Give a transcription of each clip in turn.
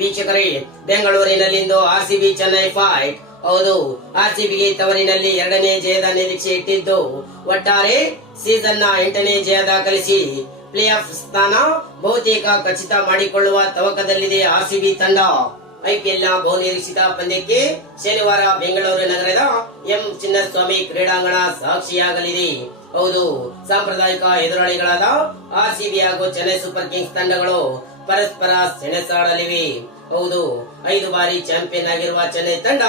ವೀಕ್ಷಕರೇ, ಬೆಂಗಳೂರಿನಲ್ಲಿಂದು RCB Chennai fight ಹೌದು ಆರ್ಸಿಬಿಗೆ ತವರಿನಲ್ಲಿ ಎರಡನೇ ಜಯದ ನಿರೀಕ್ಷೆ ಇಟ್ಟಿದ್ದು, ಒಟ್ಟಾರೆ ಸೀಸನ್ನ ಎಂಟನೇ ಜಯ ದಾಖಲಿಸಿ ಪ್ಲೇ ಆಫ್ ಸ್ಥಾನ ಬಹುತೇಕ ಖಚಿತ ಮಾಡಿಕೊಳ್ಳುವ ತವಕದಲ್ಲಿದೆ ಆರ್ಸಿಬಿ ತಂಡ. ಐಪಿಎಲ್ನ ಬಹುನಿರೀಕ್ಷಿತ ಪಂದ್ಯಕ್ಕೆ ಶನಿವಾರ ಬೆಂಗಳೂರು ನಗರದ ಎಂ ಚಿನ್ನಸ್ವಾಮಿ ಕ್ರೀಡಾಂಗಣ ಸಾಕ್ಷಿಯಾಗಲಿದೆ. ಹೌದು, ಸಾಂಪ್ರದಾಯಿಕ ಎದುರಾಳಿಗಳಾದ ಆರ್ಸಿಬಿ ಹಾಗೂ ಚೆನ್ನೈ ಸೂಪರ್ ಕಿಂಗ್ಸ್ ತಂಡಗಳು ಪರಸ್ಪರ ಸೆಣಸಾಡಲಿವೆ. ಹೌದು, ಐದು ಬಾರಿ ಚಾಂಪಿಯನ್ ಆಗಿರುವ ಚೆನ್ನೈ ತಂಡ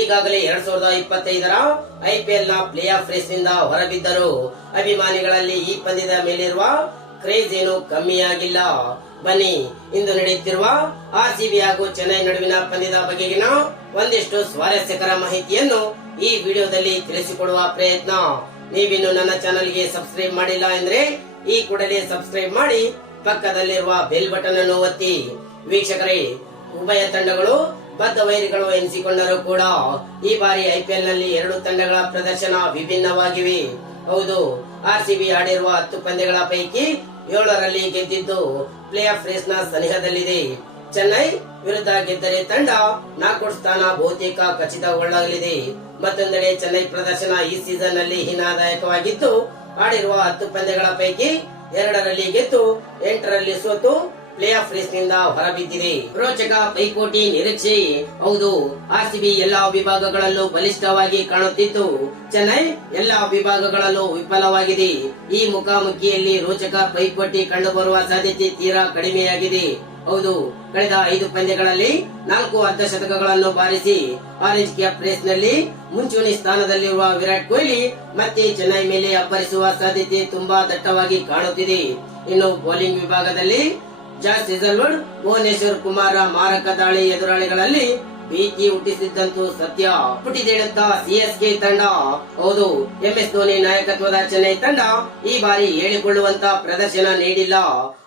ಈಗಾಗಲೇ ಎರಡ್ ಸಾವಿರದ ಇಪ್ಪತ್ತೈದರ ಐಪಿಎಲ್ನ ಪ್ಲೇ ಆಫ್ ರೇಸ್ನಿಂದ ಹೊರಬಿದ್ದರು. ಅಭಿಮಾನಿಗಳಲ್ಲಿ ಈ ಪಂದ್ಯದ ಮೇಲಿರುವ ಕ್ರೇಜ್ ಏನು ಕಮ್ಮಿಯಾಗಿಲ್ಲ. ಬನ್ನಿ, ಇಂದು ನಡೆಯುತ್ತಿರುವ ಆರ್ಸಿಬಿ ಹಾಗೂ ಚೆನ್ನೈ ನಡುವಿನ ಪಂದ್ಯದ ಬಗೆಗಿನ ಒಂದಿಷ್ಟು ಸ್ವಾರಸ್ಯಕರ ಮಾಹಿತಿಯನ್ನು ಈ ವಿಡಿಯೋದಲ್ಲಿ ತಿಳಿಸಿಕೊಡುವ ಪ್ರಯತ್ನ. ನೀವಿನ್ನು ನನ್ನ ಚಾನಲ್ಗೆ ಸಬ್ಸ್ಕ್ರೈಬ್ ಮಾಡಿಲ್ಲ ಎಂದ್ರೆ ಈ ಕೂಡಲೇ ಸಬ್ಸ್ಕ್ರೈಬ್ ಮಾಡಿ, ಪಕ್ಕದಲ್ಲಿರುವ ಬೆಲ್ ಬಟನ್ ಅನ್ನು ಒತ್ತಿ. ವೀಕ್ಷಕರೇ, ಉಭಯ ತಂಡಗಳು, ಬದ್ಧ ವೈರಿಗಳು ಎನಿಸಿಕೊಂಡರೂ ಕೂಡ ಈ ಬಾರಿ ಐಪಿಎಲ್ನಲ್ಲಿ ಎರಡು ತಂಡಗಳ ಪ್ರದರ್ಶನ ವಿಭಿನ್ನವಾಗಿವೆ. ಹೌದು, ಆರ್ ಸಿಬಿ ಆಡಿರುವ ಹತ್ತು ಪಂದ್ಯಗಳ ಪೈಕಿ ಏಳರಲ್ಲಿ ಗೆದ್ದಿದ್ದು ಪ್ಲೇ ಆಫ್ ರೇಸ್ನ ಸನಿಹದಲ್ಲಿದೆ. ಚೆನ್ನೈ ವಿರುದ್ಧ ಗೆದ್ದರೆ ತಂಡ ನಾಲ್ಕು ಸ್ಥಾನ ಬಹುತೇಕ ಖಚಿತಗೊಳ್ಳಲಿದೆ. ಮತ್ತೊಂದೆಡೆ ಚೆನ್ನೈ ಪ್ರದರ್ಶನ ಈ ಸೀಸನ್ನಲ್ಲಿ ಹೀನಾದಾಯಕವಾಗಿದ್ದು ಆಡಿರುವ ಹತ್ತು ಪಂದ್ಯಗಳ ಪೈಕಿ ಎರಡರಲ್ಲಿ ಗೆದ್ದು ಎಂಟರಲ್ಲಿ ಸೋತು ಪ್ಲೇ ಆಫ್ ರೇಸ್ನಿಂದ ಹೊರಬಿದ್ದಿದೆ. ರೋಚಕ ಪೈಪೋಟಿ ನಿರೀಕ್ಷೆ. ಹೌದು ಆರ್ಸಿಬಿ ಎಲ್ಲಾ ವಿಭಾಗಗಳಲ್ಲೂ ಬಲಿಷ್ಠವಾಗಿ ಕಾಣುತ್ತಿದ್ದು ಚೆನ್ನೈ ಎಲ್ಲಾ ವಿಭಾಗಗಳಲ್ಲೂ ವಿಫಲವಾಗಿದೆ. ಈ ಮುಖಾಮುಖಿಯಲ್ಲಿ ರೋಚಕ ಪೈಪೋಟಿ ಕಂಡುಬರುವ ಸಾಧ್ಯತೆ ತೀರಾ ಕಡಿಮೆಯಾಗಿದೆ. ಹೌದು. ಕಳೆದ ಐದು ಪಂದ್ಯಗಳಲ್ಲಿ ನಾಲ್ಕು ಅರ್ಧ ಶತಕಗಳನ್ನು ಬಾರಿಸಿ ಆರೆಂಜ್ ಕ್ಯಾಪ್ ರೇಸ್ನಲ್ಲಿ ಮುಂಚೂಣಿ ಸ್ಥಾನದಲ್ಲಿರುವ ವಿರಾಟ್ ಕೊಹ್ಲಿ ಮತ್ತೆ ಚೆನ್ನೈ ಮೇಲೆ ಅಬ್ಬರಿಸುವ ಸಾಧ್ಯತೆ ತುಂಬಾ ದಟ್ಟವಾಗಿ ಕಾಣುತ್ತಿದೆ. ಇನ್ನು ಬೌಲಿಂಗ್ ವಿಭಾಗದಲ್ಲಿ ಜಾಸ್ ಹೆಸಲ್ವುಡ್ ಭುವನೇಶ್ವರ್ ಕುಮಾರ ಮಾರಕ ದಾಳಿ ಎದುರಾಳಿಗಳಲ್ಲಿ ಭೀತಿ ಹುಟ್ಟಿಸಿದ್ದಂತೂ ಸತ್ಯ. ಪುಟಿದೇಳುತ್ತಾ ಸಿಎಸ್ಕೆ ತಂಡ. ಹೌದು ಎಂಎಸ್ ಧೋನಿ ನಾಯಕತ್ವದ ಚೆನ್ನೈ ತಂಡ ಈ ಬಾರಿ ಹೇಳಿಕೊಳ್ಳುವಂತ ಪ್ರದರ್ಶನ ನೀಡಿಲ್ಲ.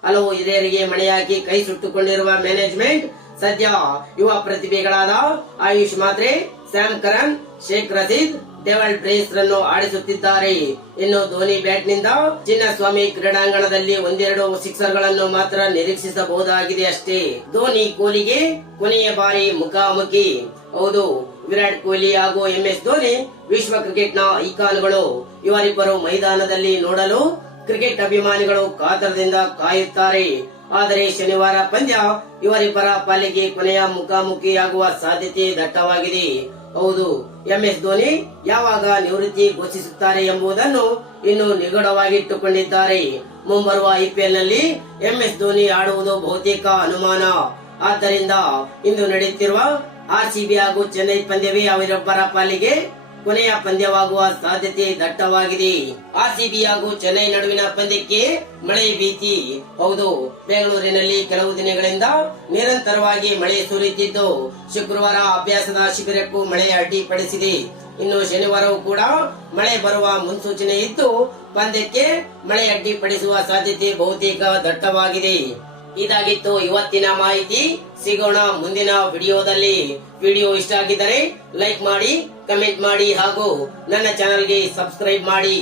ಹಲವು ಹಿರಿಯರಿಗೆ ಮಣೆಯಾಗಿ ಕೈ ಸುಟ್ಟುಕೊಂಡಿರುವ ಮ್ಯಾನೇಜ್ಮೆಂಟ್ ಸದ್ಯ ಯುವ ಪ್ರತಿಭೆಗಳಾದ Ayush Mhatre Sam Curran Shaikh Rasheed Dewald Brevis run ಆಡಿಸುತ್ತಿದ್ದಾರೆ. ಇನ್ನು ಧೋನಿ ಬ್ಯಾಟ್ನಿಂದ ಚಿನ್ನಸ್ವಾಮಿ ಕ್ರೀಡಾಂಗಣದಲ್ಲಿ ಒಂದೆರಡು ಸಿಕ್ಸರ್ಗಳನ್ನು ಮಾತ್ರ ನಿರೀಕ್ಷಿಸಬಹುದಾಗಿದೆ ಅಷ್ಟೇ. ಧೋನಿ ಕೋಲಿಗೆ ಕೊನೆಯ ಬಾರಿ ಮುಖಾಮುಖಿ ಹೌದು, ವಿರಾಟ್ ಕೊಹ್ಲಿ ಹಾಗೂ ಎಂಎಸ್ ಧೋನಿ ವಿಶ್ವ ಕ್ರಿಕೆಟ್ನ ಐಕಾನ್ಗಳು. ಇವರಿಬ್ಬರು ಮೈದಾನದಲ್ಲಿ ನೋಡಲು ಕ್ರಿಕೆಟ್ ಅಭಿಮಾನಿಗಳು ಕಾತರದಿಂದ ಕಾಯುತ್ತಾರೆ. ಆದರೆ ಶನಿವಾರ ಪಂದ್ಯ ಇವರಿಬ್ಬರ ಪಾಲಿಗೆ ಕೊನೆಯ ಮುಖಾಮುಖಿಯಾಗುವ ಸಾಧ್ಯತೆ ದಟ್ಟವಾಗಿದೆ. ಹೌದು. ಎಂ ಎಸ್ ಧೋನಿ ಯಾವಾಗ ನಿವೃತ್ತಿ ಘೋಷಿಸುತ್ತಾರೆ ಎಂಬುದನ್ನು ಇನ್ನು ನಿಗೂಢವಾಗಿಟ್ಟುಕೊಂಡಿದ್ದಾರೆ. ಮುಂಬರುವ ಐಪಿಎಲ್ನಲ್ಲಿ ಎಂ ಎಸ್ ಧೋನಿ ಆಡುವುದು ಬಹುತೇಕ ಅನುಮಾನ. ಆದ್ದರಿಂದ ಇಂದು ನಡೆಯುತ್ತಿರುವ ಆರ್ಸಿಬಿ ಹಾಗೂ ಚೆನ್ನೈ ಪಂದ್ಯವೇ ಅವರೊಬ್ಬರ ಪಾಲಿಗೆ ಕೊನೆಯ ಪಂದ್ಯವಾಗುವ ಸಾಧ್ಯತೆ ದಟ್ಟವಾಗಿದೆ. ಆರ್ಸಿಬಿ ಹಾಗೂ ಚೆನ್ನೈ ನಡುವಿನ ಪಂದ್ಯಕ್ಕೆ ಮಳೆ ಭೀತಿ. ಹೌದು, ಬೆಂಗಳೂರಿನಲ್ಲಿ ಕೆಲವು ದಿನಗಳಿಂದ ನಿರಂತರವಾಗಿ ಮಳೆ ಸುರಿಯುತ್ತಿದ್ದು, ಶುಕ್ರವಾರ ಅಭ್ಯಾಸದ ಶಿಬಿರಕ್ಕೂ ಮಳೆ ಅಡ್ಡಿಪಡಿಸಿದೆ. ಇನ್ನು ಶನಿವಾರವೂ ಕೂಡ ಮಳೆ ಬರುವ ಮುನ್ಸೂಚನೆ ಇದ್ದು, ಪಂದ್ಯಕ್ಕೆ ಮಳೆ ಅಡ್ಡಿಪಡಿಸುವ ಸಾಧ್ಯತೆ ಬಹುತೇಕ ದಟ್ಟವಾಗಿದೆ. ಇದಾಗಿತ್ತು. ಇವತ್ತಿನ ಮಾಹಿತಿ ಸಿಗೋಣ ಮುಂದಿನ ವಿಡಿಯೋದಲ್ಲಿ. ವಿಡಿಯೋ ಇಷ್ಟ ಆಗಿದ್ದರೆ ಲೈಕ್ ಮಾಡಿ, ಕಮೆಂಟ್ ಮಾಡಿ ಹಾಗೂ ನನ್ನ ಚಾನಲ್ಗೆ ಸಬ್ಸ್ಕ್ರೈಬ್ ಮಾಡಿ.